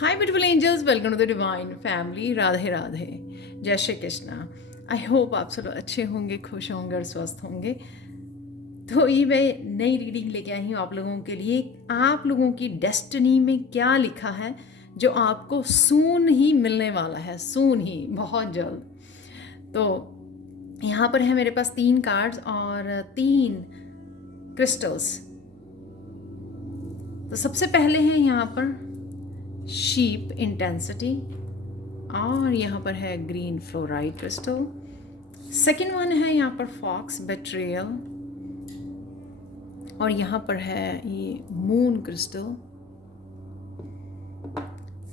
Hi, beautiful angels. Welcome to the Divine Family. Radhe Radhe, जय Shri Krishna. I hope आप सब अच्छे होंगे, खुश होंगे और स्वस्थ होंगे। तो ये मैं नई रीडिंग लेके आई हूँ आप लोगों के लिए। आप लोगों की डेस्टिनी में क्या लिखा है जो आपको सून ही मिलने वाला है, सून ही, बहुत जल्द। तो यहाँ पर है मेरे पास 3 कार्ड्स और 3 क्रिस्टल्स। तो सबसे पहले है यहाँ पर शीप इंटेंसिटी और यहाँ पर है green fluoride crystal. Second one है यहाँ पर फॉक्स बेट्रियल और यहाँ पर है ये मून क्रिस्टल।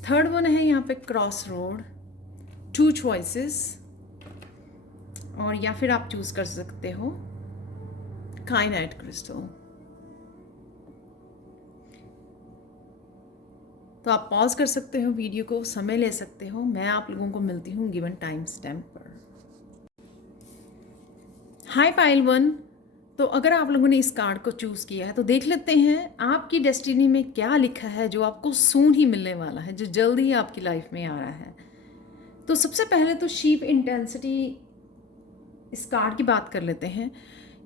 थर्ड वन है यहाँ पे क्रॉस रोड, 2 चॉइसेस, और या फिर आप चूज कर सकते हो काइनाइट क्रिस्टल। तो आप पॉज कर सकते हो वीडियो को, समय ले सकते हो। मैं आप लोगों को मिलती हूँ गिवन टाइम स्टैम्प पर। हाय पाइल 1। तो अगर आप लोगों ने इस कार्ड को चूज़ किया है तो देख लेते हैं आपकी डेस्टिनी में क्या लिखा है जो आपको सून ही मिलने वाला है, जो जल्द ही आपकी लाइफ में आ रहा है। तो सबसे पहले तो शीप इंटेंसिटी इस कार्ड की बात कर लेते हैं।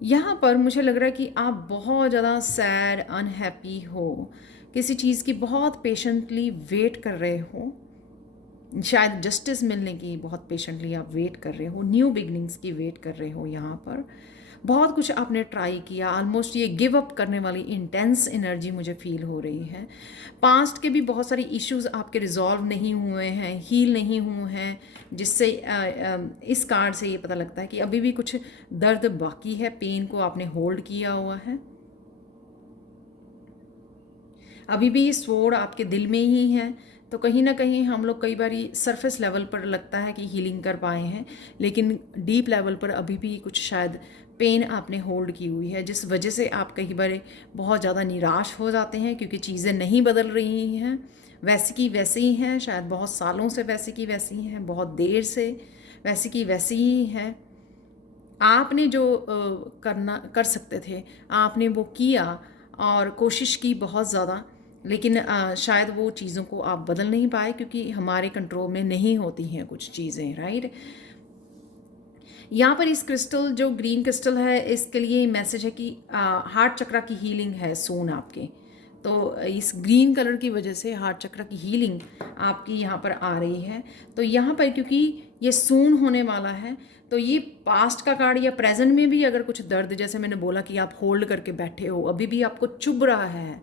यहाँ पर मुझे लग रहा है कि आप बहुत ज़्यादा सैड, अनहैप्पी हो, किसी चीज़ की बहुत पेशेंटली वेट कर रहे हो, शायद जस्टिस मिलने की बहुत पेशेंटली आप वेट कर रहे हो, न्यू बिगनिंग्स की वेट कर रहे हो। यहाँ पर बहुत कुछ आपने ट्राई किया, ऑलमोस्ट ये गिव अप करने वाली इंटेंस एनर्जी मुझे फील हो रही है। पास्ट के भी बहुत सारे इश्यूज आपके रिजॉल्व नहीं हुए हैं, हील नहीं हुए हैं, जिससे इस कार्ड से ये पता लगता है कि अभी भी कुछ दर्द बाकी है, पेन को आपने होल्ड किया हुआ है। अभी भी स्वोर्ड आपके दिल में ही है। तो कहीं ना कहीं हम लोग कई बार सरफेस लेवल पर लगता है कि हीलिंग कर पाए हैं, लेकिन डीप लेवल पर अभी भी कुछ शायद पेन आपने होल्ड की हुई है, जिस वजह से आप कई बार बहुत ज़्यादा निराश हो जाते हैं क्योंकि चीज़ें नहीं बदल रही हैं, वैसी की वैसी ही हैं, शायद बहुत सालों से वैसी की वैसी ही हैं, बहुत देर से वैसी की वैसी ही हैं। आपने जो करना कर सकते थे आपने वो किया और कोशिश की बहुत ज़्यादा, लेकिन शायद वो चीज़ों को आप बदल नहीं पाए क्योंकि हमारे कंट्रोल में नहीं होती हैं कुछ चीज़ें, राइट। यहाँ पर इस क्रिस्टल, जो ग्रीन क्रिस्टल है, इसके लिए मैसेज है कि हार्ट चक्रा की हीलिंग है सून आपके। तो इस ग्रीन कलर की वजह से हार्ट चक्र की हीलिंग आपकी यहाँ पर आ रही है। तो यहाँ पर क्योंकि ये सून होने वाला है, तो ये पास्ट का कार्ड या प्रेजेंट में भी अगर कुछ दर्द, जैसे मैंने बोला कि आप होल्ड करके बैठे हो, अभी भी आपको चुभ रहा है,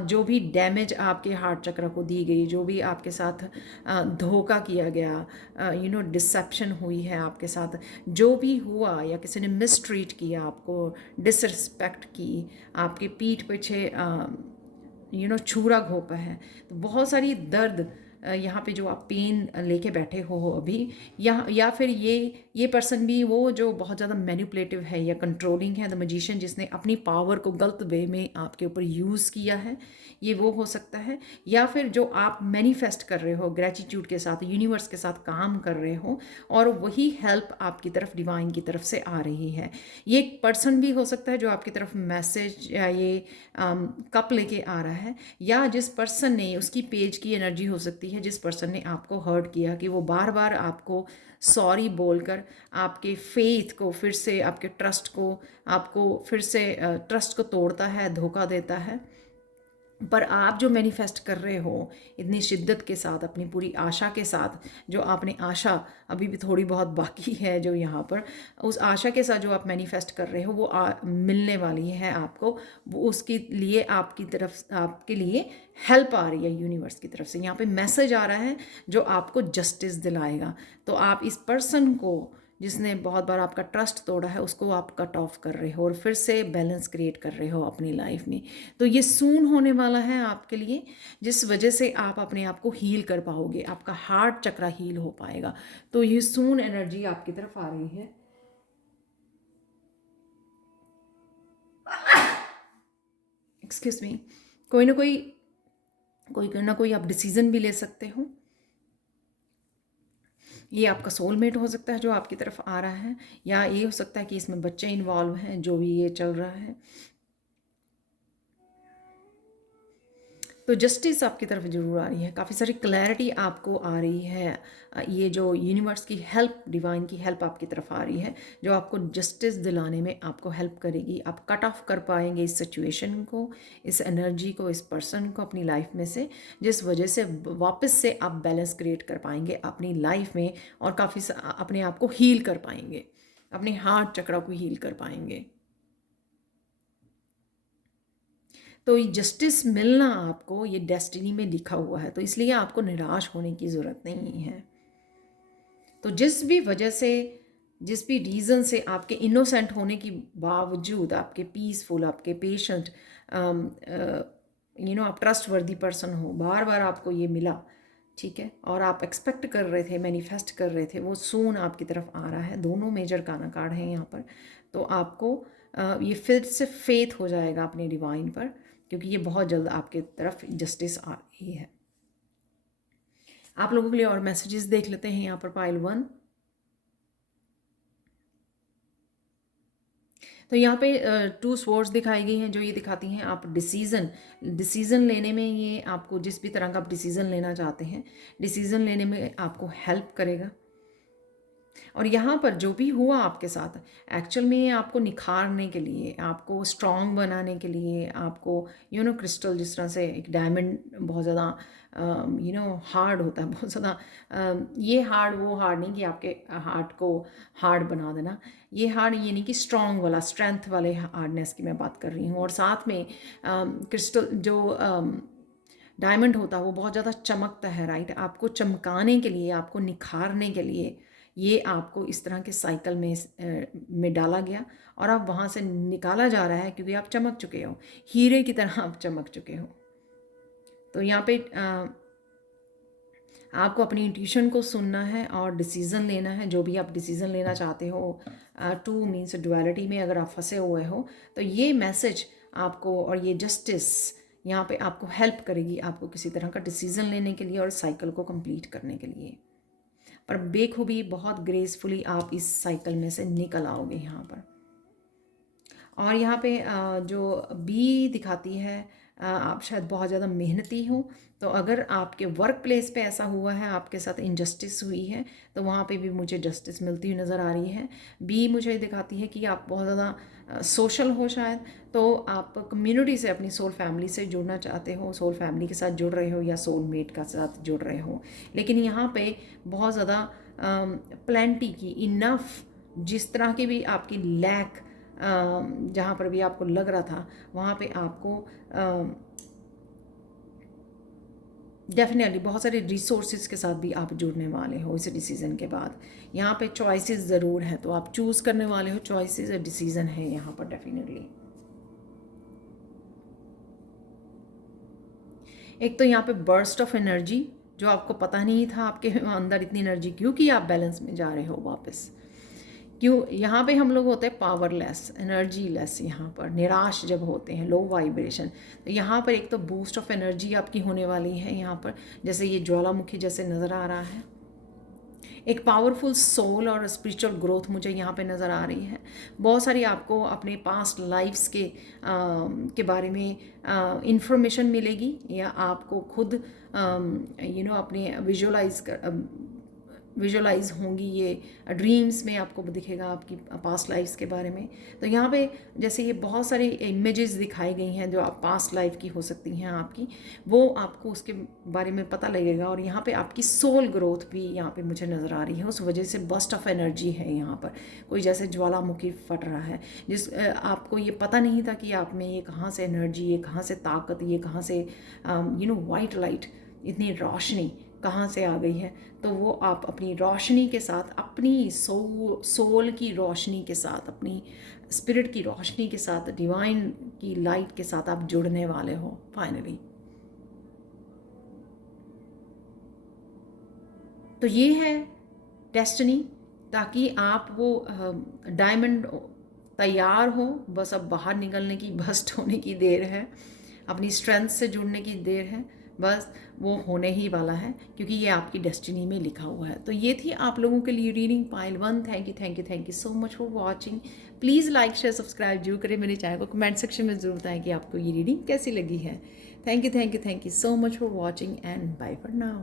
जो भी डैमेज आपके हार्ट चक्र को दी गई, जो भी आपके साथ धोखा किया गया, डिसेप्शन हुई है आपके साथ, जो भी हुआ, या किसी ने मिसट्रीट किया आपको, डिसरिस्पेक्ट की, आपके पीठ पीछे छुरा घोंपा है, तो बहुत सारी दर्द यहाँ पे जो आप पेन लेके बैठे हो अभी, या फिर ये पर्सन भी वो जो बहुत ज़्यादा मैनिपुलेटिव है या कंट्रोलिंग है, द मैजिशियन, जिसने अपनी पावर को गलत वे में आपके ऊपर यूज़ किया है, ये वो हो सकता है। या फिर जो आप मैनिफेस्ट कर रहे हो ग्रेटिट्यूड के साथ, यूनिवर्स के साथ काम कर रहे हो, और वही हेल्प आपकी तरफ, डिवाइन की तरफ से आ रही है। ये एक पर्सन भी हो सकता है जो आपकी तरफ मैसेज या ये कप लेके आ रहा है, या जिस पर्सन ने, उसकी पेज की एनर्जी हो सकती है, जिस पर्सन ने आपको हर्ट किया, कि वो बार बार आपको सॉरी बोलकर आपके फेथ को फिर से, आपके ट्रस्ट को, आपको फिर से ट्रस्ट को तोड़ता है, धोखा देता है। पर आप जो मैनिफेस्ट कर रहे हो इतनी शिद्दत के साथ, अपनी पूरी आशा के साथ, जो आपने आशा अभी भी थोड़ी बहुत बाकी है, जो यहाँ पर उस आशा के साथ जो आप मैनिफेस्ट कर रहे हो वो मिलने वाली है आपको। वो उसके लिए आपकी तरफ, आपके लिए हेल्प आ रही है यूनिवर्स की तरफ से। यहाँ पे मैसेज आ रहा है जो आपको जस्टिस दिलाएगा। तो आप इस पर्सन को, जिसने बहुत बार आपका ट्रस्ट तोड़ा है, उसको आप कट ऑफ कर रहे हो और फिर से बैलेंस क्रिएट कर रहे हो अपनी लाइफ में। तो ये सून होने वाला है आपके लिए, जिस वजह से आप अपने आप को हील कर पाओगे, आपका हार्ट चक्रा हील हो पाएगा। तो ये सून एनर्जी आपकी तरफ आ रही है। Excuse me. कोई ना कोई आप डिसीजन भी ले सकते हो। ये आपका सोलमेट हो सकता है जो आपकी तरफ आ रहा है, या ये हो सकता है कि इसमें बच्चे इन्वॉल्व हैं, जो भी ये चल रहा है। तो जस्टिस आपकी तरफ ज़रूर आ रही है, काफ़ी सारी क्लैरिटी आपको आ रही है। ये जो यूनिवर्स की हेल्प, डिवाइन की हेल्प आपकी तरफ आ रही है, जो आपको जस्टिस दिलाने में आपको हेल्प करेगी। आप कट ऑफ कर पाएंगे इस सिचुएशन को, इस एनर्जी को, इस पर्सन को अपनी लाइफ में से, जिस वजह से वापस से आप बैलेंस क्रिएट कर पाएंगे अपनी लाइफ में, और काफ़ी अपने आप को हील कर पाएंगे, अपने हार्ट चक्र को हील कर पाएंगे। तो ये जस्टिस मिलना आपको, ये डेस्टिनी में लिखा हुआ है, तो इसलिए आपको निराश होने की ज़रूरत नहीं है। तो जिस भी वजह से, जिस भी रीज़न से आपके इनोसेंट होने के बावजूद, आपके पीसफुल, आपके पेशेंट, आप ट्रस्ट वर्दी पर्सन हो, बार बार आपको ये मिला, ठीक है, और आप एक्सपेक्ट कर रहे थे, मैनिफेस्ट कर रहे थे, वो सून आपकी तरफ आ रहा है। दोनों मेजर काना कार्ड हैं यहाँ पर। तो आपको ये फिर से फेथ हो जाएगा अपने डिवाइन पर, क्योंकि ये बहुत जल्द आपके तरफ जस्टिस आ रही है। आप लोगों के लिए और मैसेजेस देख लेते हैं यहाँ पर पाइल 1। तो यहाँ पे 2 स्वॉर्ड्स दिखाई गई हैं, जो ये दिखाती हैं आप डिसीज़न लेने में, ये आपको जिस भी तरह का आप डिसीज़न लेना चाहते हैं, डिसीज़न लेने में आपको हेल्प करेगा। और यहाँ पर जो भी हुआ आपके साथ, एक्चुअल में आपको निखारने के लिए, आपको स्ट्रॉन्ग बनाने के लिए, आपको क्रिस्टल, जिस तरह से एक डायमंड बहुत ज़्यादा हार्ड होता है, बहुत ज़्यादा, ये हार्ड वो हार्ड नहीं कि आपके हार्ट को हार्ड बना देना, ये हार्ड ये नहीं कि स्ट्रॉन्ग वाला, स्ट्रेंथ वाले हार्डनेस की मैं बात कर रही हूँ। और साथ में क्रिस्टल जो डायमंड होता है वो बहुत ज़्यादा चमकता है, राइट। आपको चमकाने के लिए, आपको निखारने के लिए ये आपको इस तरह के साइकिल में डाला गया, और अब वहाँ से निकाला जा रहा है, क्योंकि आप चमक चुके हो, हीरे की तरह आप चमक चुके हो। तो यहाँ पे आपको अपनी इंट्यूशन को सुनना है और डिसीज़न लेना है, जो भी आप डिसीज़न लेना चाहते हो। 2 मीन्स डुअलिटी में अगर आप फंसे हुए हो, तो ये मैसेज आपको, और ये जस्टिस यहाँ पे आपको हेल्प करेगी, आपको किसी तरह का डिसीज़न लेने के लिए और साइकिल को कंप्लीट करने के लिए। पर बेखूबी, बहुत ग्रेसफुली आप इस साइकिल में से निकल आओगे यहाँ पर। और यहाँ पे जो बी दिखाती है, आप शायद बहुत ज़्यादा मेहनती हो, तो अगर आपके वर्क प्लेस पे ऐसा हुआ है, आपके साथ इनजस्टिस हुई है, तो वहाँ पे भी मुझे जस्टिस मिलती हुई नज़र आ रही है। बी मुझे दिखाती है कि आप बहुत ज़्यादा सोशल हो शायद, तो आप कम्युनिटी से, अपनी सोल फैमिली से जुड़ना चाहते हो, सोल फैमिली के साथ जुड़ रहे हो, या सोल मेट का साथ जुड़ रहे हो। लेकिन यहाँ पे बहुत ज़्यादा प्लेंटी की, इनफ, जिस तरह की भी आपकी लैक, जहाँ पर भी आपको लग रहा था, वहाँ पे आपको डेफिनेटली बहुत सारे रिसोर्सेज के साथ भी आप जुड़ने वाले हो इस डिसीज़न के बाद। यहाँ पे चॉइसेस ज़रूर हैं, तो आप चूज़ करने वाले हो, चॉइसेस और डिसीज़न है यहाँ पर डेफिनेटली। एक तो यहाँ पे बर्स्ट ऑफ एनर्जी, जो आपको पता नहीं था आपके अंदर इतनी एनर्जी, क्योंकि आप बैलेंस में जा रहे हो वापस। क्यों यहाँ पे हम लोग होते हैं पावरलेस, एनर्जी लेस, यहाँ पर निराश जब होते हैं, लो वाइब्रेशन, तो यहाँ पर एक तो बूस्ट ऑफ एनर्जी आपकी होने वाली है यहाँ पर, जैसे ये ज्वालामुखी जैसे नज़र आ रहा है। एक पावरफुल सोल और स्पिरिचुअल ग्रोथ मुझे यहाँ पे नज़र आ रही है। बहुत सारी आपको अपने पास्ट लाइफ्स के बारे में इंफॉर्मेशन मिलेगी, या आपको खुद अपने विजुअलाइज होंगी, ये ड्रीम्स में आपको दिखेगा आपकी पास्ट लाइफ्स के बारे में। तो यहाँ पे जैसे ये बहुत सारी इमेजेस दिखाई गई हैं जो आप पास्ट लाइफ की हो सकती हैं आपकी, वो आपको उसके बारे में पता लगेगा। और यहाँ पे आपकी सोल ग्रोथ भी यहाँ पे मुझे नज़र आ रही है, उस वजह से बस्ट ऑफ एनर्जी है यहाँ पर, कोई जैसे ज्वालामुखी फट रहा है, आपको ये पता नहीं था कि आप में ये कहाँ से एनर्जी, ये कहाँ से ताकत, ये कहाँ से वाइट लाइट, इतनी रोशनी कहाँ से आ गई है। तो वो आप अपनी रोशनी के साथ, अपनी सोल की रोशनी के साथ, अपनी स्पिरिट की रोशनी के साथ, डिवाइन की लाइट के साथ आप जुड़ने वाले हो फाइनली। तो ये है डेस्टिनी, ताकि आप वो डायमंड तैयार हो, बस अब बाहर निकलने की, बस्ट होने की देर है, अपनी स्ट्रेंथ से जुड़ने की देर है, बस वो होने ही वाला है, क्योंकि ये आपकी डेस्टिनी में लिखा हुआ है। तो ये थी आप लोगों के लिए reading pile 1। Thank you so much for watching. Please like share subscribe जरूर करें मेरे चैनल को, कमेंट सेक्शन में ज़रूर बताएं कि आपको ये रीडिंग कैसी लगी है। Thank you so much for watching and bye for now.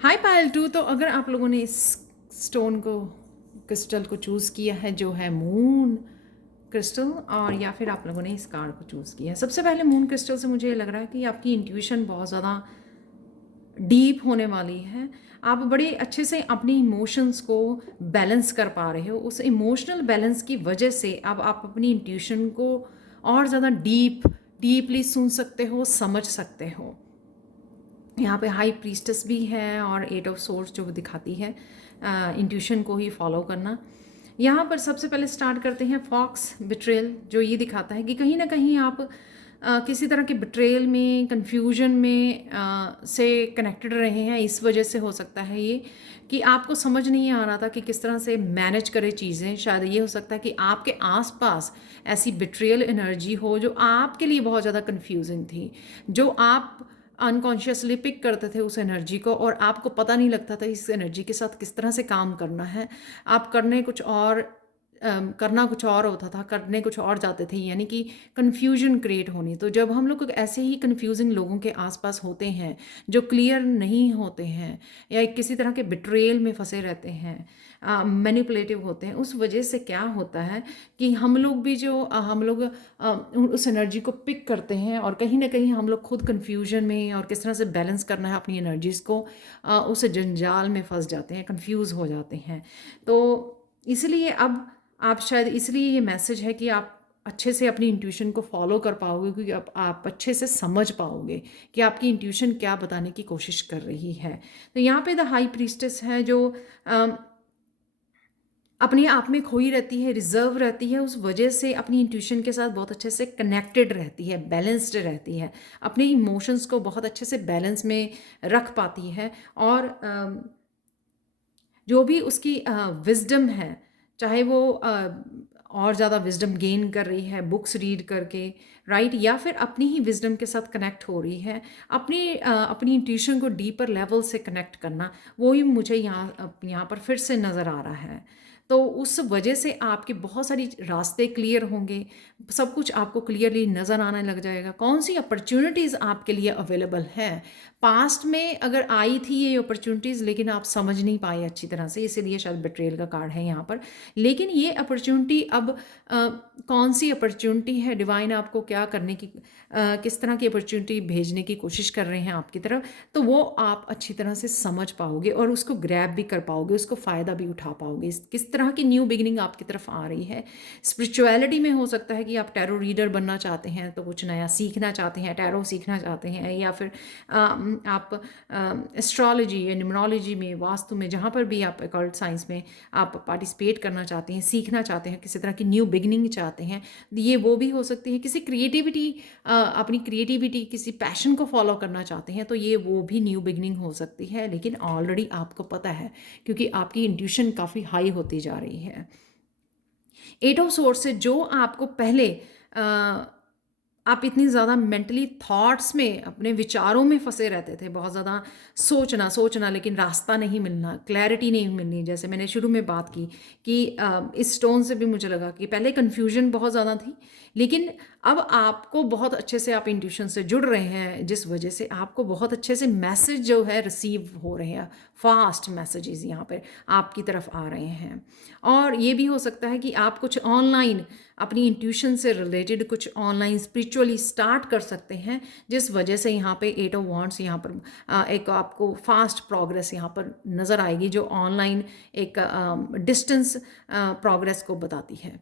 Hi Payal too. तो अगर आप लोगों ने इस स्टोन को, क्रिस्टल को चूज़ किया है जो है मून क्रिस्टल, और या फिर आप लोगों ने इस कार्ड को चूज़ किया है, सबसे पहले मून क्रिस्टल से मुझे ये लग रहा है कि आपकी इंट्यूशन बहुत ज़्यादा डीप होने वाली है। आप बड़े अच्छे से अपनी इमोशंस को बैलेंस कर पा रहे हो। उस इमोशनल बैलेंस की वजह से अब आप अपनी इंट्यूशन को और ज़्यादा डीपली सुन सकते हो, समझ सकते हो। यहाँ पे हाई प्रीस्टेस भी है और 8 ऑफ सोर्स जो दिखाती है इंट्यूशन को ही फॉलो करना। यहाँ पर सबसे पहले स्टार्ट करते हैं फॉक्स बिट्रेयल, जो ये दिखाता है कि कहीं ना कहीं आप किसी तरह के बिट्रेयल में, कन्फ्यूजन में से कनेक्टेड रहे हैं। इस वजह से हो सकता है ये कि आपको समझ नहीं आ रहा था कि किस तरह से मैनेज करें चीज़ें। शायद ये हो सकता है कि आपके आसपास ऐसी बिट्रेयल एनर्जी हो जो आपके लिए बहुत ज़्यादा कन्फ्यूजिंग थी, जो आप अनकॉन्शियसली पिक करते थे उस एनर्जी को, और आपको पता नहीं लगता था इस एनर्जी के साथ किस तरह से काम करना है। आप करना कुछ और होता था, करने कुछ और जाते थे, यानी कि कन्फ्यूजन क्रिएट होनी। तो जब हम लोग ऐसे ही कन्फ्यूजिंग लोगों के आसपास होते हैं जो क्लियर नहीं होते हैं या किसी तरह के बिट्रेयल में फंसे रहते हैं, मैनिपुलेटिव होते हैं, उस वजह से क्या होता है कि हम लोग भी हम लोग उस एनर्जी को पिक करते हैं, और कहीं ना कहीं हम लोग खुद कन्फ्यूजन में और किस तरह से बैलेंस करना है अपनी एनर्जीज़ को, उस जंजाल में फंस जाते हैं, कंफ्यूज हो जाते हैं। तो इसलिए अब आप शायद, इसलिए ये मैसेज है कि आप अच्छे से अपनी इंट्यूशन को फॉलो कर पाओगे, क्योंकि अब आप अच्छे से समझ पाओगे कि आपकी इंट्यूशन क्या बताने की कोशिश कर रही है। तो यहाँ पे द हाई प्रीस्टेस है जो अपने आप में खोई रहती है, रिजर्व रहती है, उस वजह से अपनी इंट्यूशन के साथ बहुत अच्छे से कनेक्टेड रहती है, बैलेंस्ड रहती है, अपने इमोशंस को बहुत अच्छे से बैलेंस में रख पाती है। और जो भी उसकी विजडम है, चाहे वो और ज़्यादा विजडम गेन कर रही है बुक्स रीड करके, राइट, या फिर अपनी ही विजडम के साथ कनेक्ट हो रही है, अपनी इंट्यूशन को डीपर लेवल से कनेक्ट करना, वो ही मुझे यहाँ पर फिर से नज़र आ रहा है। तो उस वजह से आपके बहुत सारी रास्ते क्लियर होंगे, सब कुछ आपको क्लियरली नज़र आने लग जाएगा, कौन सी अपॉर्चुनिटीज़ आपके लिए अवेलेबल हैं। पास्ट में अगर आई थी ये अपॉर्चुनिटीज़, लेकिन आप समझ नहीं पाए अच्छी तरह से, इसीलिए शायद बिट्रेयल का कार्ड है यहाँ पर। लेकिन ये अपॉर्चुनिटी अब कौन सी अपॉर्चुनिटी है, डिवाइन आपको क्या करने की, किस तरह की अपॉर्चुनिटी भेजने की कोशिश कर रहे हैं आपकी तरफ, तो वो आप अच्छी तरह से समझ पाओगे और उसको ग्रैब भी कर पाओगे, उसको फ़ायदा भी उठा पाओगे। किस तरह की न्यू बिगिनिंग आपकी तरफ आ रही है। स्पिरिचुअलिटी में हो सकता है कि आप टैरो रीडर बनना चाहते हैं, तो कुछ नया सीखना चाहते हैं, टैरो सीखना चाहते हैं, या फिर आप एस्ट्रोलॉजी या न्यूमरोलॉजी में, वास्तु में, जहाँ पर भी आप अकल्ट साइंस में आप पार्टिसिपेट करना चाहते हैं, सीखना चाहते हैं, किसी तरह की न्यू बिगिनिंग चाहते हैं, ये वो भी हो सकती है। किसी अपनी क्रिएटिविटी, किसी पैशन को फॉलो करना चाहते हैं, तो ये वो भी न्यू बिगिनिंग हो सकती है। लेकिन ऑलरेडी आपको पता है, क्योंकि आपकी इंट्यूशन काफ़ी हाई होती जा रही है। 8 ऑफ सोर्स से जो आपको पहले आप इतनी ज़्यादा मेंटली थॉट्स में, अपने विचारों में फंसे रहते थे, बहुत ज़्यादा सोचना, लेकिन रास्ता नहीं मिलना, क्लैरिटी नहीं मिलनी। जैसे मैंने शुरू में बात की कि इस स्टोन से भी मुझे लगा कि पहले कन्फ्यूजन बहुत ज़्यादा थी, लेकिन अब आपको बहुत अच्छे से आप इंट्यूशन से जुड़ रहे हैं, जिस वजह से आपको बहुत अच्छे से मैसेज जो है रिसीव हो रहे हैं, फास्ट मैसेजेस यहाँ पर आपकी तरफ आ रहे हैं। और ये भी हो सकता है कि आप कुछ ऑनलाइन अपनी इंट्यूशन से रिलेटेड कुछ ऑनलाइन स्पिरिचुअली स्टार्ट कर सकते हैं, जिस वजह से यहाँ पे 8 ऑफ वांड्स यहाँ पर एक आपको फास्ट प्रोग्रेस यहाँ पर नज़र आएगी, जो ऑनलाइन एक डिस्टेंस प्रोग्रेस को बताती है,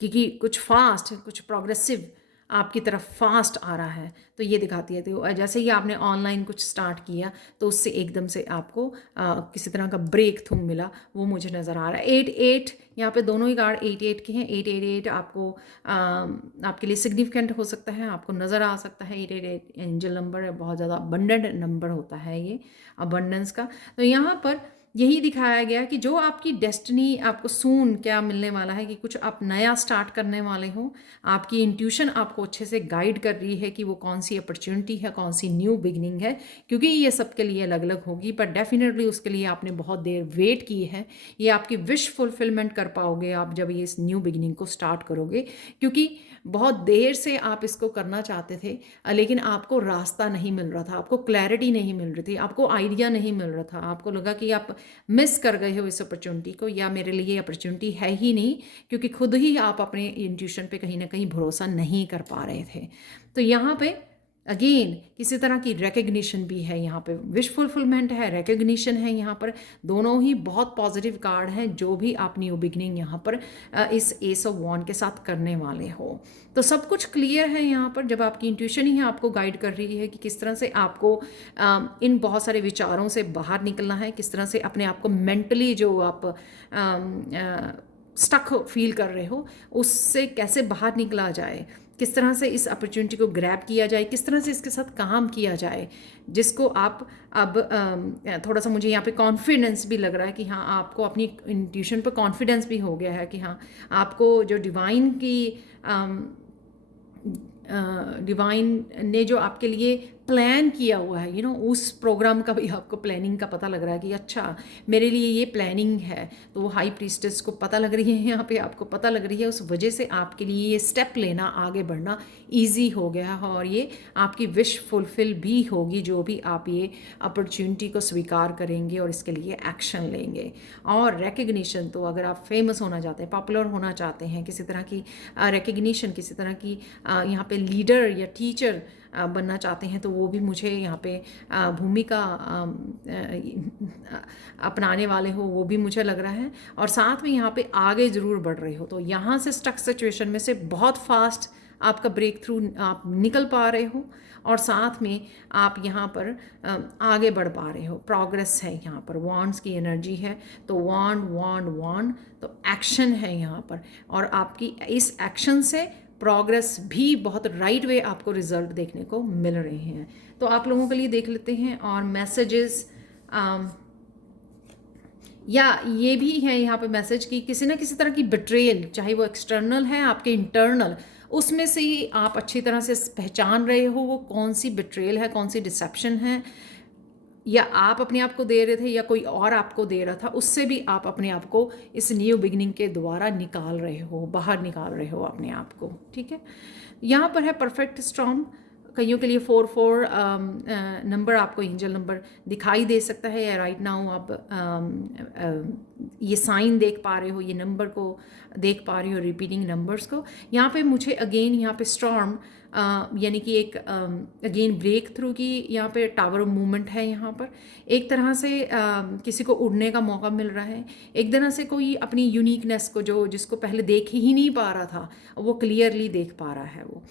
क्योंकि कुछ फास्ट, कुछ प्रोग्रेसिव आपकी तरफ फास्ट आ रहा है, तो ये दिखाती है। तो जैसे ही आपने ऑनलाइन कुछ स्टार्ट किया, तो उससे एकदम से आपको किसी तरह का ब्रेक थ्रू मिला, वो मुझे नज़र आ रहा है। 8 यहाँ पे दोनों ही कार्ड 8 के हैं। 8 आपको आपके लिए सिग्निफिकेंट हो सकता है, आपको नज़र आ सकता है। 8 एंजल नंबर है, बहुत ज़्यादा अबंडेंट नंबर होता है ये, अबंडेंस का। तो यहाँ पर यही दिखाया गया कि जो आपकी डेस्टिनी आपको सून क्या मिलने वाला है, कि कुछ आप नया स्टार्ट करने वाले हो। आपकी इंट्यूशन आपको अच्छे से गाइड कर रही है कि वो कौन सी अपॉर्चुनिटी है, कौन सी न्यू बिगनिंग है, क्योंकि ये सबके लिए अलग अलग होगी, पर डेफिनेटली उसके लिए आपने बहुत देर वेट की है। ये आपकी विश फुलफिलमेंट कर पाओगे आप जब ये इस न्यू बिगनिंग को स्टार्ट करोगे, क्योंकि बहुत देर से आप इसको करना चाहते थे, लेकिन आपको रास्ता नहीं मिल रहा था, आपको क्लैरिटी नहीं मिल रही थी, आपको आइडिया नहीं मिल रहा था, आपको लगा कि आप मिस कर गए हो इस अपॉर्चुनिटी को, या मेरे लिए ये अपॉर्चुनिटी है ही नहीं, क्योंकि खुद ही आप अपने इंट्यूशन पे कहीं ना कहीं भरोसा नहीं कर पा रहे थे। तो यहाँ पे अगेन किसी तरह की रिकग्निशन भी है, यहाँ पे विश फुलफिलमेंट है, रिकग्निशन है, यहाँ पर दोनों ही बहुत पॉजिटिव कार्ड हैं जो भी आप न्यू बिगनिंग यहाँ पर इस एस ऑफ वॉन्ड के साथ करने वाले हो। तो सब कुछ क्लियर है यहाँ पर, जब आपकी इंट्यूशन ही आपको गाइड कर रही है कि किस तरह से आपको इन बहुत सारे विचारों से बाहर निकलना है, किस तरह से अपने आप को मेंटली जो आप स्टक फील कर रहे हो उससे कैसे बाहर निकला जाए, किस तरह से इस अपॉर्चुनिटी को ग्रैब किया जाए, किस तरह से इसके साथ काम किया जाए, जिसको आप अब थोड़ा सा मुझे यहाँ पे कॉन्फिडेंस भी लग रहा है कि हाँ आपको अपनी इंट्यूशन पर कॉन्फिडेंस भी हो गया है कि हाँ आपको जो डिवाइन ने जो आपके लिए प्लान किया हुआ है, उस प्रोग्राम का भी आपको प्लानिंग का पता लग रहा है कि अच्छा मेरे लिए ये प्लानिंग है। तो वो हाई प्रीस्टेस को पता लग रही है, यहाँ पे आपको पता लग रही है, उस वजह से आपके लिए ये स्टेप लेना, आगे बढ़ना ईजी हो गया है, और ये आपकी विश फुलफिल भी होगी जो भी आप ये अपॉर्चुनिटी को स्वीकार करेंगे और इसके लिए एक्शन लेंगे। और रिकग्निशन, तो अगर आप फेमस होना चाहते हैं, पॉपुलर होना चाहते हैं, किसी तरह की रिकग्निशन, किसी तरह की यहाँ पे लीडर या टीचर बनना चाहते हैं, तो वो भी मुझे यहाँ पे भूमिका अपनाने वाले हो, वो भी मुझे लग रहा है। और साथ में यहाँ पे आगे ज़रूर बढ़ रहे हो, तो यहाँ से स्टक सिचुएशन में से बहुत फास्ट आपका ब्रेक थ्रू आप निकल पा रहे हो, और साथ में आप यहाँ पर आगे बढ़ पा रहे हो, प्रोग्रेस है यहाँ पर, वॉन्ड्स की एनर्जी है, तो वॉन्ड वॉन्ड वॉन्ड, तो एक्शन है यहाँ पर, और आपकी इस एक्शन से प्रोग्रेस भी बहुत राइट वे आपको रिजल्ट देखने को मिल रहे हैं। तो आप लोगों के लिए देख लेते हैं, और मैसेजेस या ये भी है यहाँ पे मैसेज की किसी ना किसी तरह की बिट्रेयल, चाहे वो एक्सटर्नल है आपके इंटरनल, उसमें से ही आप अच्छी तरह से पहचान रहे हो वो कौन सी बिट्रेयल है, कौन सी डिसेप्शन है, या आप अपने आप को दे रहे थे या कोई और आपको दे रहा था, उससे भी आप अपने आप को इस न्यू बिगनिंग के द्वारा निकाल रहे हो, बाहर निकाल रहे हो अपने आप को। ठीक है, यहाँ पर है परफेक्ट स्टॉर्म। कईयों के लिए 4 नंबर आपको एंजल नंबर दिखाई दे सकता है, या राइट नाउ आप ये साइन देख पा रहे हो, ये नंबर को देख पा रहे हो, रिपीटिंग नंबर्स को। यहाँ पे मुझे अगेन यहाँ पे स्टॉर्म यानी कि एक अगेन ब्रेक थ्रू की यहाँ पे टावर मूवमेंट है। यहाँ पर एक तरह से किसी को उड़ने का मौका मिल रहा है, एक तरह से कोई अपनी यूनिकनेस को जिसको पहले देख ही नहीं पा रहा था वो क्लियरली देख पा रहा है। वो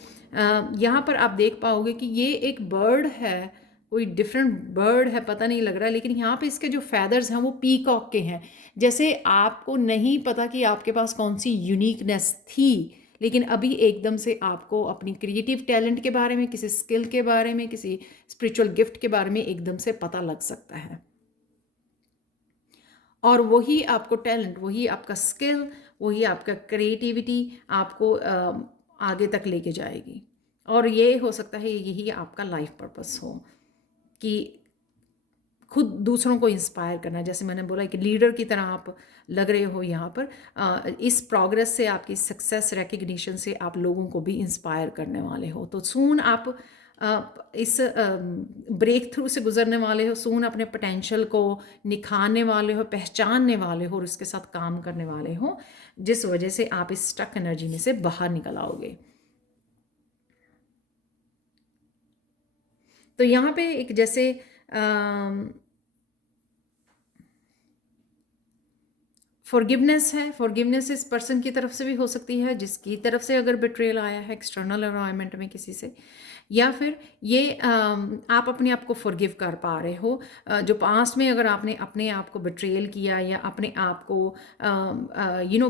यहाँ पर आप देख पाओगे कि ये एक बर्ड है, कोई डिफरेंट बर्ड है, पता नहीं लग रहा है, लेकिन यहाँ पे इसके जो फैदर्स हैं वो पीकॉक के हैं। जैसे आपको नहीं पता कि आपके पास कौन सी यूनिकनेस थी, लेकिन अभी एकदम से आपको अपनी क्रिएटिव टैलेंट के बारे में, किसी स्किल के बारे में, किसी स्पिरिचुअल गिफ्ट के बारे में एकदम से पता लग सकता है, और वही आपको टैलेंट, वही आपका स्किल, वही आपका क्रिएटिविटी आपको आगे तक लेके जाएगी। और ये हो सकता है यही आपका लाइफ पर्पस हो, कि खुद दूसरों को इंस्पायर करना। जैसे मैंने बोला एक लीडर की तरह आप लग रहे हो यहाँ पर, इस प्रोग्रेस से, आपकी सक्सेस रिकग्निशन से आप लोगों को भी इंस्पायर करने वाले हो। तो सून आप इस ब्रेक थ्रू से गुजरने वाले हो, सून अपने पोटेंशियल को निखारने वाले हो, पहचानने वाले हो, और उसके साथ काम करने वाले हो, जिस वजह से आप इस स्टक एनर्जी में से बाहर निकल आओगे। तो यहाँ पे एक जैसे फॉरगिवनेस है, फॉरगिवनेस इस पर्सन की तरफ से भी हो सकती है जिसकी तरफ से अगर बिट्रेयल आया है एक्सटर्नल एनवायरनमेंट में किसी से, या फिर ये आप अपने आप को फॉरगिव कर पा रहे हो। जो पास्ट में अगर आपने अपने आप को बिट्रेयल किया या अपने आप को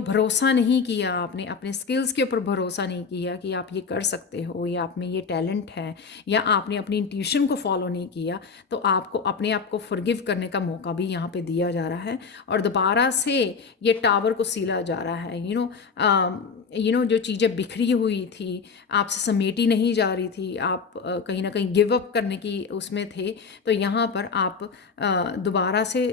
भरोसा नहीं किया, आपने अपने स्किल्स के ऊपर भरोसा नहीं किया कि आप ये कर सकते हो या आप में ये टैलेंट है, या आपने अपनी इंट्यूशन को फॉलो नहीं किया, तो आपको अपने आप को फॉरगिव करने का मौका भी यहाँ पे दिया जा रहा है और दोबारा से ये टावर को सीला जा रहा है। जो चीज़ें बिखरी हुई थी, आपसे समेटी नहीं जा रही थी, आप कहीं ना कहीं गिव अप करने की उसमें थे, तो यहाँ पर आप दोबारा से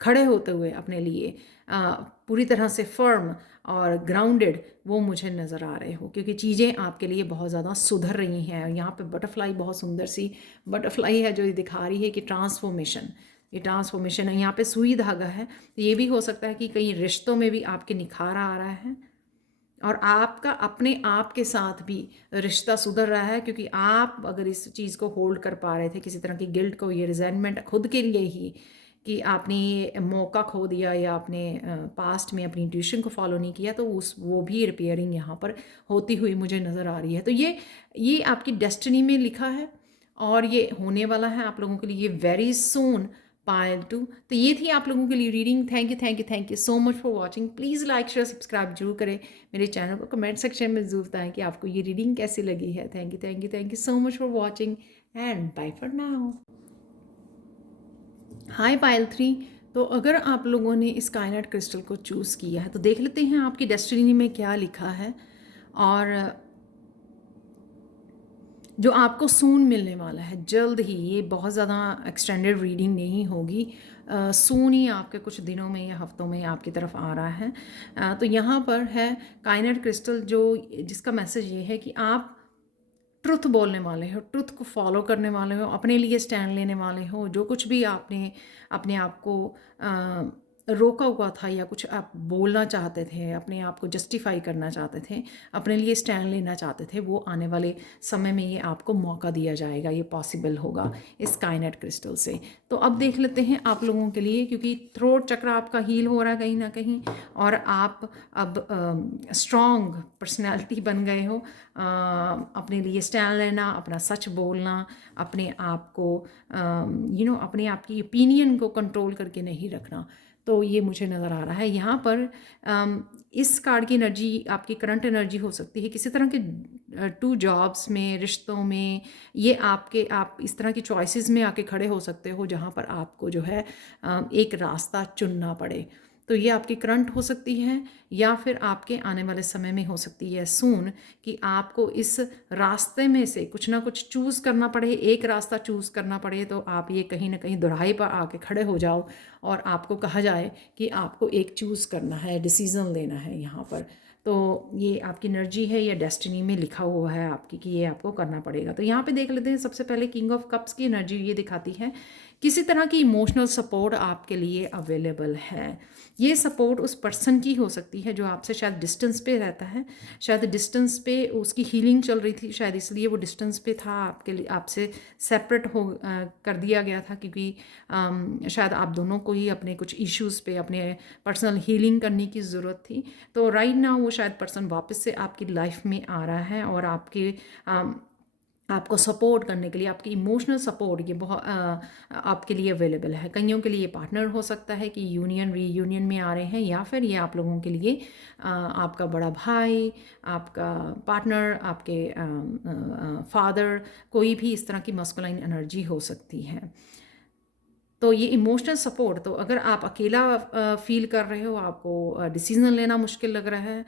खड़े होते हुए अपने लिए पूरी तरह से फर्म और ग्राउंडेड वो मुझे नज़र आ रहे हो, क्योंकि चीज़ें आपके लिए बहुत ज़्यादा सुधर रही हैं। यहाँ पे बटरफ्लाई, बहुत सुंदर सी बटरफ्लाई है जो ये दिखा रही है कि ट्रांसफॉर्मेशन, ये ट्रांसफॉर्मेशन है। यहाँ पे सुई धागा है, तो ये भी हो सकता है कि कई रिश्तों में भी आपके निखार आ रहा है और आपका अपने आप के साथ भी रिश्ता सुधर रहा है, क्योंकि आप अगर इस चीज़ को होल्ड कर पा रहे थे, किसी तरह की गिल्ट को, ये रिजेंटमेंट खुद के लिए ही कि आपने ये मौका खो दिया या आपने पास्ट में अपनी इंट्यूशन को फॉलो नहीं किया, तो वो भी रिपेयरिंग यहाँ पर होती हुई मुझे नज़र आ रही है। तो ये आपकी डेस्टिनी में लिखा है और ये होने वाला है आप लोगों के लिए वेरी सून, पायल 2। तो ये थी आप लोगों के लिए reading. Thank you so much for watching. Please like share subscribe जरूर करें मेरे चैनल को। कमेंट सेक्शन में ज़रूर बताएं कि आपको ये रीडिंग कैसी लगी है। Thank you so much for watching and bye for now. Hi Payal 3। तो अगर आप लोगों ने इस कायनात क्रिस्टल को चूज़ किया है तो देख लेते हैं आपकी डेस्टिनी में क्या लिखा है और जो आपको सून मिलने वाला है जल्द ही। ये बहुत ज़्यादा एक्सटेंडेड रीडिंग नहीं होगी, सून ही आपके कुछ दिनों में या हफ्तों में आपकी तरफ आ रहा है। तो यहाँ पर है कायनात क्रिस्टल जिसका मैसेज ये है कि आप ट्रुथ बोलने वाले हो, ट्रुथ को फॉलो करने वाले हो, अपने लिए स्टैंड लेने वाले हो। जो कुछ भी आपने अपने आप को रोका हुआ था या कुछ आप बोलना चाहते थे, अपने आप को जस्टिफाई करना चाहते थे, अपने लिए स्टैंड लेना चाहते थे, वो आने वाले समय में ये आपको मौका दिया जाएगा, ये पॉसिबल होगा इस कायनात क्रिस्टल से। तो अब देख लेते हैं आप लोगों के लिए, क्योंकि थ्रोट चक्र आपका हील हो रहा है कहीं ना कहीं और आप अब स्ट्रॉन्ग पर्सनैलिटी बन गए हो। अपने लिए स्टैंड लेना, अपना सच बोलना, अपने आप को अपने आप की ओपिनियन को कंट्रोल करके नहीं रखना, तो ये मुझे नज़र आ रहा है। यहाँ पर इस कार्ड की एनर्जी आपकी करंट एनर्जी हो सकती है किसी तरह के 2 जॉब्स में, रिश्तों में। ये आप इस तरह की चॉइसेस में आके खड़े हो सकते हो जहाँ पर आपको जो है एक रास्ता चुनना पड़े। तो ये आपकी करंट हो सकती है या फिर आपके आने वाले समय में हो सकती है सून, कि आपको इस रास्ते में से कुछ ना कुछ चूज़ करना पड़े, एक रास्ता चूज़ करना पड़े। तो आप ये कहीं ना कहीं दोराहे पर आके खड़े हो जाओ और आपको कहा जाए कि आपको एक चूज़ करना है, डिसीज़न लेना है यहाँ पर। तो ये आपकी एनर्जी है, या डेस्टिनी में लिखा हुआ है आपकी कि ये आपको करना पड़ेगा। तो यहाँ पे देख लेते हैं सबसे पहले किंग ऑफ कप्स की एनर्जी ये दिखाती है किसी तरह की इमोशनल सपोर्ट आपके लिए अवेलेबल है। ये सपोर्ट उस पर्सन की हो सकती है जो आपसे शायद डिस्टेंस पे रहता है, शायद डिस्टेंस पे उसकी हीलिंग चल रही थी, शायद इसलिए वो डिस्टेंस पे था, आपके लिए आपसे सेपरेट कर दिया गया था, क्योंकि शायद आप दोनों को ही अपने कुछ इश्यूज़ पे अपने पर्सनल हीलिंग करने की ज़रूरत थी। तो राइट नाउ वो शायद पर्सन वापस से आपकी लाइफ में आ रहा है और आपको सपोर्ट करने के लिए, आपकी इमोशनल सपोर्ट ये बहुत आपके लिए अवेलेबल है। कईयों के लिए पार्टनर हो सकता है कि रीयूनियन में आ रहे हैं, या फिर ये आप लोगों के लिए आपका बड़ा भाई, आपका पार्टनर, आपके फादर, कोई भी इस तरह की मस्कुलाइन एनर्जी हो सकती है। तो ये इमोशनल सपोर्ट, तो अगर आप अकेला फील कर रहे हो, आपको डिसीजन लेना मुश्किल लग रहा है,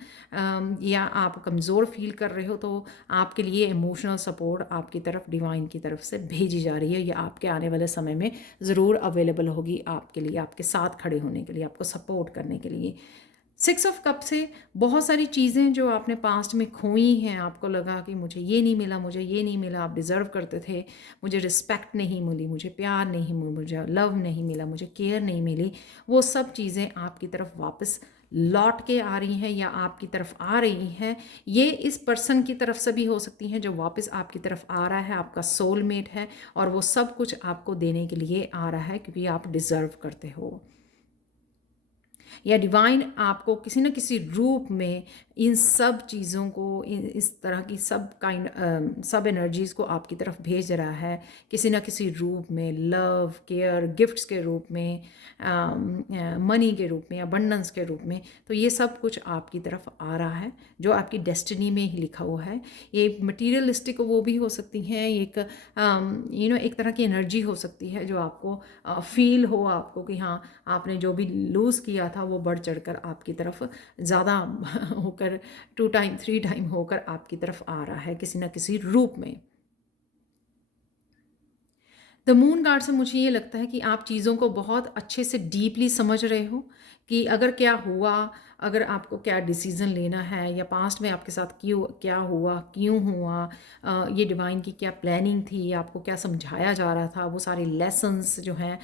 या आप कमज़ोर फील कर रहे हो, तो आपके लिए इमोशनल सपोर्ट आपकी तरफ डिवाइन की तरफ से भेजी जा रही है। ये आपके आने वाले समय में ज़रूर अवेलेबल होगी आपके लिए, आपके साथ खड़े होने के लिए, आपको सपोर्ट करने के लिए। 6 ऑफ कप से बहुत सारी चीज़ें जो आपने पास्ट में खोई हैं, आपको लगा कि मुझे ये नहीं मिला, मुझे ये नहीं मिला, आप डिज़र्व करते थे, मुझे रिस्पेक्ट नहीं मिली, मुझे प्यार नहीं मिला, मुझे लव नहीं मिला, मुझे केयर नहीं मिली, वो सब चीज़ें आपकी तरफ वापस लौट के आ रही हैं या आपकी तरफ आ रही हैं। ये इस पर्सन की तरफ से भी हो सकती हैं जो वापस आपकी तरफ आ रहा है, आपका सोलमेट है और वो सब कुछ आपको देने के लिए आ रहा है क्योंकि आप डिज़र्व करते हो। या डिवाइन आपको किसी न किसी रूप में इन सब चीज़ों को, इस तरह की सब एनर्जीज़ को आपकी तरफ भेज रहा है किसी न किसी रूप में, लव, केयर, गिफ्ट्स के रूप में, मनी के रूप में, अबंडेंस के रूप में। तो ये सब कुछ आपकी तरफ आ रहा है जो आपकी डेस्टिनी में ही लिखा हुआ है। ये मटीरियलिस्टिक वो भी हो सकती हैं, एक एक तरह की एनर्जी हो सकती है जो आपको फील हो आपको कि हाँ, आपने जो भी लूज़ किया था वो बढ़ चढ़ कर आपकी तरफ ज़्यादा होकर 2 टाइम 3 टाइम होकर आपकी तरफ आ रहा है किसी न किसी रूप में। द मून कार्ड से मुझे ये लगता है कि आप चीज़ों को बहुत अच्छे से डीपली समझ रहे हो कि अगर क्या हुआ, अगर आपको क्या डिसीज़न लेना है, या पास्ट में आपके साथ क्या हुआ, क्यों हुआ, ये डिवाइन की क्या प्लानिंग थी, आपको क्या समझाया जा रहा था, वो सारे लेसन्स जो हैं,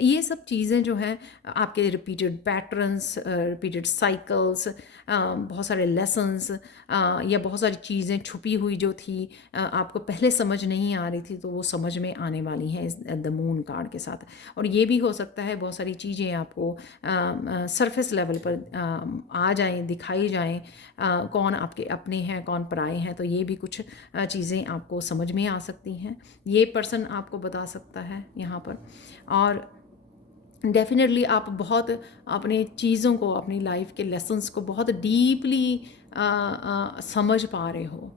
ये सब चीज़ें जो हैं आपके रिपीटेड पैटर्न्स, रिपीटेड साइकिल्स, बहुत सारे लेसन्स, या बहुत सारी चीज़ें छुपी हुई जो थी, आपको पहले समझ नहीं आ रही थी, तो वो समझ में आने वाली हैं इस द मून कार्ड के साथ। और ये भी हो सकता है बहुत सारी चीज़ें आपको सरफेस लेवल पर आ जाएं, दिखाई जाएं, कौन आपके अपने हैं, कौन पराए हैं। तो ये भी कुछ चीज़ें आपको समझ में आ सकती हैं, ये पर्सन आपको बता सकता है यहाँ पर। और डेफिनेटली आप बहुत अपने चीज़ों को, अपनी लाइफ के लेसन्स को बहुत डीपली समझ पा रहे हो,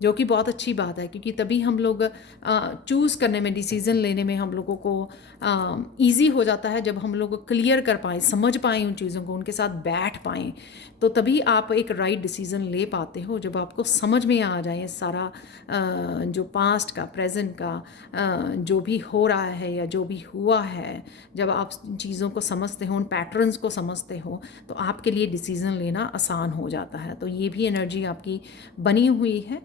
जो कि बहुत अच्छी बात है, क्योंकि तभी हम लोग चूज़ करने में, डिसीज़न लेने में हम लोगों को ईज़ी हो जाता है जब हम लोग क्लियर कर पाएँ, समझ पाएँ उन चीज़ों को, उनके साथ बैठ पाएँ। तो तभी आप एक राइट डिसीज़न ले पाते हो जब आपको समझ में आ जाए सारा, जो पास्ट का, प्रेजेंट का, जो भी हो रहा है या जो भी हुआ है। जब आप चीज़ों को समझते हो, उन पैटर्न्स को समझते हो, तो आपके लिए डिसीज़न लेना आसान हो जाता है। तो ये भी एनर्जी आपकी बनी हुई है,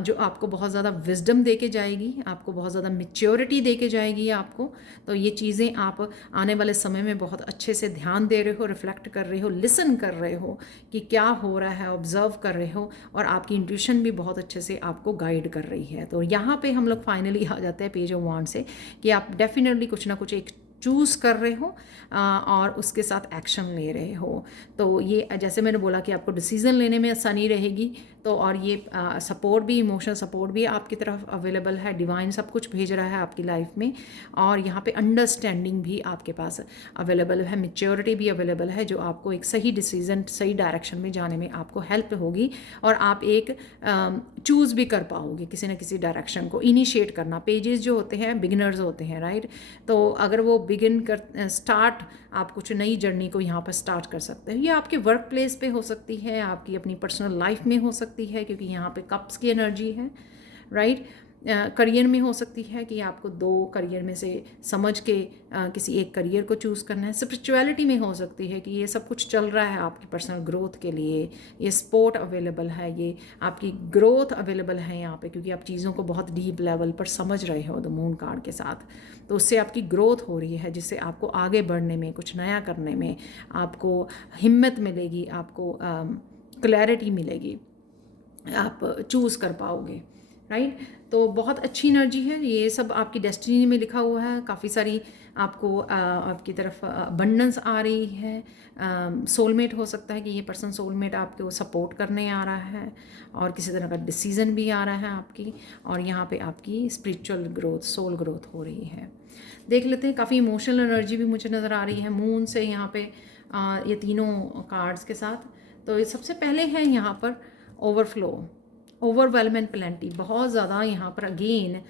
जो आपको बहुत ज़्यादा विजडम दे के जाएगी, आपको बहुत ज़्यादा मैच्योरिटी दे के जाएगी आपको। तो ये चीज़ें आप आने वाले समय में बहुत अच्छे से ध्यान दे रहे हो, रिफ्लेक्ट कर रहे हो, लिसन कर रहे हो कि क्या हो रहा है, ऑब्जर्व कर रहे हो, और आपकी इंट्यूशन भी बहुत अच्छे से आपको गाइड कर रही है। तो यहाँ पे हम लोग फाइनली आ जाते हैं पेज ऑफ वांड से कि आप डेफिनेटली कुछ ना कुछ एक चूज़ कर रहे हो, और उसके साथ एक्शन ले रहे हो। तो ये जैसे मैंने बोला कि आपको डिसीज़न लेने में आसानी रहेगी। तो और ये सपोर्ट भी, इमोशनल सपोर्ट भी आपकी तरफ अवेलेबल है, डिवाइन सब कुछ भेज रहा है आपकी लाइफ में। और यहाँ पे अंडरस्टैंडिंग भी आपके पास अवेलेबल है, मैच्योरिटी भी अवेलेबल है, जो आपको एक सही डिसीज़न, सही डायरेक्शन में जाने में आपको हेल्प होगी। और आप एक चूज़ भी कर पाओगे किसी न किसी डायरेक्शन को इनिशिएट करना। पेजेस जो होते हैं बिगिनर्स होते हैं, राइट। तो अगर वो स्टार्ट, आप कुछ नई जर्नी को यहाँ पर स्टार्ट कर सकते हैं। ये आपके वर्क प्लेस पे हो सकती है, आपकी अपनी पर्सनल लाइफ में हो सकती है, क्योंकि यहाँ पे कप्स की एनर्जी है, राइट। करियर में हो सकती है कि आपको 2 करियर में से समझ के किसी एक करियर को चूज़ करना है। स्पिरिचुअलिटी में हो सकती है कि ये सब कुछ चल रहा है आपकी पर्सनल ग्रोथ के लिए, ये सपोर्ट अवेलेबल है, ये आपकी ग्रोथ अवेलेबल है यहाँ पे, क्योंकि आप चीज़ों को बहुत डीप लेवल पर समझ रहे हो द मून कार्ड के साथ। तो उससे आपकी ग्रोथ हो रही है, जिससे आपको आगे बढ़ने में, कुछ नया करने में आपको हिम्मत मिलेगी, आपको क्लैरिटी मिलेगी, आप चूज़ कर पाओगे, राइट। तो बहुत अच्छी एनर्जी है, ये सब आपकी डेस्टिनी में लिखा हुआ है। काफ़ी सारी आपको आपकी तरफ अबंडेंस आ रही है। सोलमेट हो सकता है कि ये पर्सन सोलमेट आपको सपोर्ट करने आ रहा है, और किसी तरह का डिसीज़न भी आ रहा है आपकी। और यहाँ पे आपकी स्पिरिचुअल ग्रोथ, सोल ग्रोथ हो रही है। देख लेते हैं, काफ़ी इमोशनल एनर्जी भी मुझे नज़र आ रही है मून से यहाँ पे, ये तीनों कार्ड्स के साथ। तो ये सबसे पहले है यहाँ पर ओवरफ्लो, ओवरवेलम एंड प्लेंटी। बहुत ज़्यादा यहाँ पर अगेन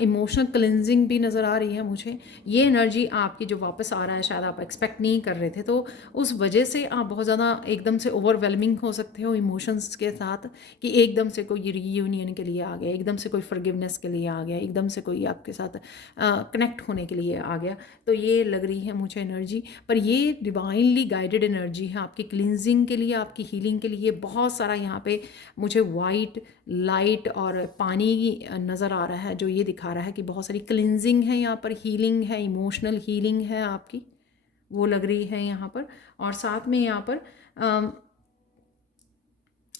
इमोशनल क्लिनजिंग भी नज़र आ रही है मुझे। ये एनर्जी आपकी जो वापस आ रहा है, शायद आप एक्सपेक्ट नहीं कर रहे थे, तो उस वजह से आप बहुत ज़्यादा एकदम से ओवरवेलमिंग हो सकते हो इमोशंस के साथ, कि एकदम से कोई रीयूनियन के लिए आ गया, एकदम से कोई फॉरगिवनेस के लिए आ गया, एकदम से कोई आपके साथ कनेक्ट होने के लिए आ गया। तो ये लग रही है मुझे एनर्जी, पर ये डिवाइनली गाइडेड एनर्जी है आपकी क्लिनजिंग के लिए, आपकी हीलिंग के लिए। बहुत सारा यहाँ पे मुझे वाइट लाइट और पानी नज़र आ रहा है, जो ये दिखा रहा है कि बहुत सारी क्लिनजिंग है यहाँ पर, हीलिंग है, इमोशनल हीलिंग है आपकी, वो लग रही है यहाँ पर। और साथ में यहाँ पर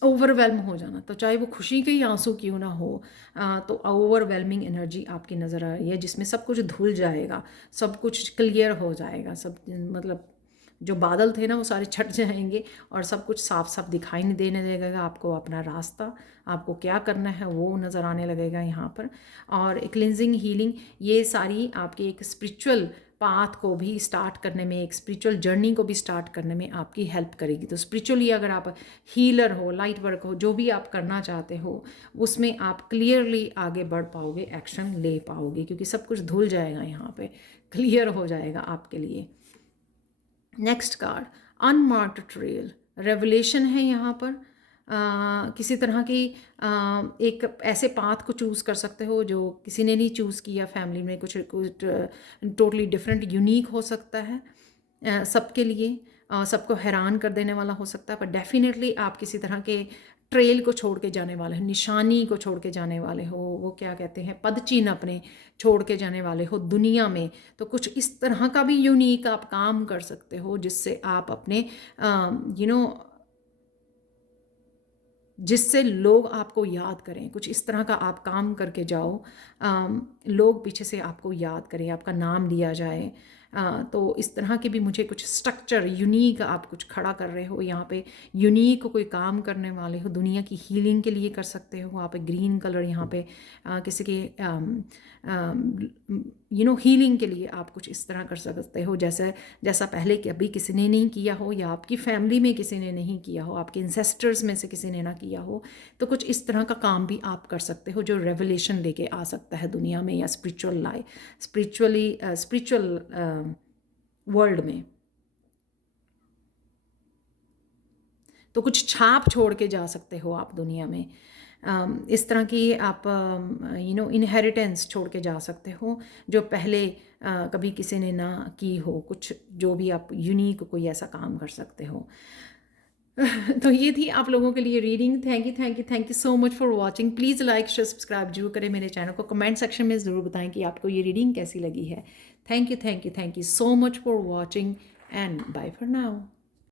ओवरवेलम हो जाना, तो चाहे वो खुशी के ही आंसू क्यों ना हो, तो ओवरवेलमिंग एनर्जी आपकी नज़र आ रही है, जिसमें सब कुछ धुल जाएगा, सब कुछ क्लियर हो जाएगा, सब मतलब जो बादल थे ना वो सारे छट जाएंगे और सब कुछ साफ साफ दिखाई नहीं देने लगेगा आपको, अपना रास्ता, आपको क्या करना है वो नज़र आने लगेगा यहाँ पर। और क्लिनजिंग हीलिंग ये सारी आपकी एक स्पिरिचुअल पाथ को भी स्टार्ट करने में, एक स्पिरिचुअल जर्नी को भी स्टार्ट करने में आपकी हेल्प करेगी। तो स्पिरिचुअली अगर आप हीलर हो, लाइट वर्क हो, जो भी आप करना चाहते हो उसमें आप क्लियरली आगे बढ़ पाओगे, एक्शन ले पाओगे, क्योंकि सब कुछ धुल जाएगा यहाँ पे, क्लियर हो जाएगा आपके लिए। Next card unmarked trail, revelation है यहाँ पर। किसी तरह की एक ऐसे पाथ को चूज़ कर सकते हो जो किसी ने नहीं चूज़ किया, फैमिली में कुछ टोटली डिफरेंट यूनिक हो सकता है सबके लिए, सबको हैरान कर देने वाला हो सकता है, पर डेफिनेटली आप किसी तरह के ट्रेल को छोड़ के जाने वाले हो, निशानी को छोड़ के जाने वाले हो, वो क्या कहते हैं, पदचिन्ह अपने छोड़ के जाने वाले हो दुनिया में। तो कुछ इस तरह का भी यूनिक आप काम कर सकते हो जिससे आप अपने जिससे लोग आपको याद करें। कुछ इस तरह का आप काम करके जाओ, लोग पीछे से आपको याद करें, आपका नाम लिया जाए। तो इस तरह के भी मुझे कुछ स्ट्रक्चर यूनिक आप कुछ खड़ा कर रहे हो यहाँ पे, यूनिक कोई काम करने वाले हो, दुनिया की हीलिंग के लिए कर सकते हो आप। ग्रीन कलर यहाँ पे किसी के हीलिंग के लिए आप कुछ इस तरह कर सकते हो, जैसा पहले कभी किसी ने नहीं किया हो, या आपकी फैमिली में किसी ने नहीं किया हो, आपके इंसेस्टर्स में से किसी ने ना किया हो। तो कुछ इस तरह का काम भी आप कर सकते हो जो रेवलेशन लेके आ सकता है दुनिया में, या स्पिरिचुअल वर्ल्ड में। तो कुछ छाप छोड़ के जा सकते हो आप दुनिया में। इस तरह की आप इनहेरिटेंस छोड़ के जा सकते हो जो पहले कभी किसी ने ना की हो, कुछ जो भी आप यूनिक कोई ऐसा काम कर सकते हो। तो ये थी आप लोगों के लिए reading. Thank you so much for watching. Please like share subscribe जरूर करें मेरे चैनल को। कमेंट सेक्शन में ज़रूर बताएं कि आपको ये रीडिंग कैसी लगी है। Thank you so much for watching and bye for now.